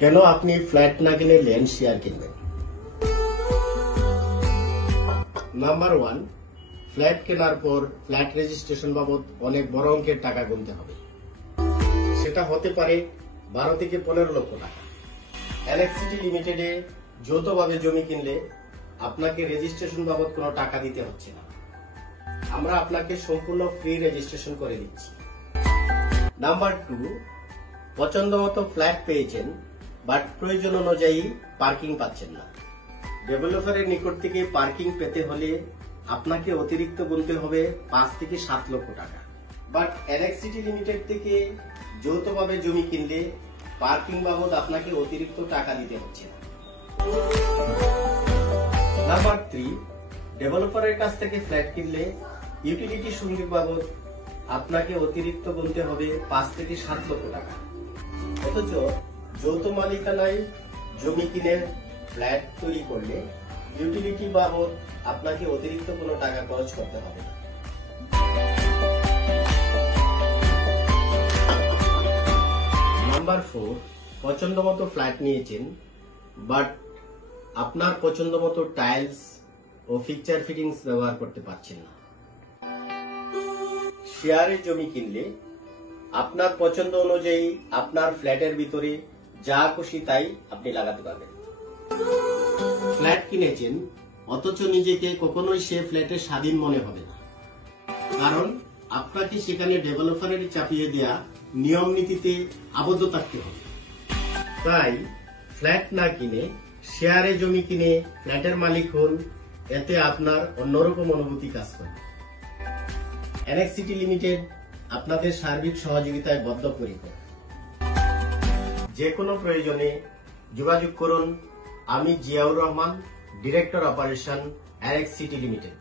কেন আপনি ফ্ল্যাট না কিনে ল্যান্ড শেয়ার কিনবেন? নাম্বার 1, ফ্ল্যাট কেনার পর ফ্ল্যাট রেজিস্ট্রেশন বাবদ অনেক বড় অঙ্কের টাকা গুনতে হবে। সেটা হতে পারে 12 থেকে 15 লক্ষ টাকা। এনএক্সসিটি লিমিটেডে যৌথভাবে জমি কিনলে আপনাকে রেজিস্ট্রেশন বাবদ কোনো টাকা দিতে হচ্ছে না। আমরা আপনাকে সম্পূর্ণ ফ্রি রেজিস্ট্রেশন করে দিচ্ছি। নাম্বার 2, পছন্দ মতো ফ্ল্যাট পেয়েছেন বাট প্রয়োজন অনুযায়ী পার্কিং পাচ্ছেন না। ডেভেলপারের নিকট থেকে পার্কিং পেতে হলে আপনাকে অতিরিক্ত গুনতে হবে 5 থেকে 7 লক্ষ টাকা। বাট এনএক্সসিটি লিমিটেড থেকে যৌথভাবে জমি কিনলে পার্কিং বাবদ আপনাকে অতিরিক্ত টাকা দিতে হচ্ছে না। নাম্বার 3, ডেভেলপারের কাছ থেকে ফ্ল্যাট কিনলে ইউটিলিটি শুল্ক বাবদ আপনাকে অতিরিক্ত গুনতে হবে 5 থেকে 7 লক্ষ টাকা। অথচ যৌথ মালিকানায় জমি কিনে ফ্ল্যাট তৈরি করলে ইউটিলিটি বাবদ আপনাকে অতিরিক্ত কোনো টাকা খরচ করতে হবে না। নাম্বার 4, পছন্দ মতো ফ্ল্যাট নিয়েছেন বাট আপনার পছন্দ মতো টাইলস ও ফিকচার ফিটিংস ব্যবহার করতে পারছেন না। শেয়ারে জমি কিনলে আপনার পছন্দ অনুযায়ী আপনার ফ্ল্যাটের ভিতরে যা খুশি তাই আপনি লাগাতে পারবেন। ফ্ল্যাট কিনেছেন অথচ নিজেকে কখনোই সে ফ্ল্যাটের স্বাধীন মনে হবে না, কারণ আপনাকে সেখানে ডেভেলপারের চাপিয়ে দেয়া নিয়ম নীতিতে আবদ্ধ থাকতে হবে। তাই ফ্ল্যাট না কিনে শেয়ারে জমি কিনে ফ্ল্যাটের মালিক হন, এতে আপনার অন্যরকম অনুভূতি কাজ করে। এনএক্সসিটি লিমিটেড আপনাদের সার্বিক সহযোগিতায় বদ্ধপরিকর। যে কোনো প্রয়োজনে যোগাযোগ করুন। আমি Ziaur Rahman, director operation, NXCT limited.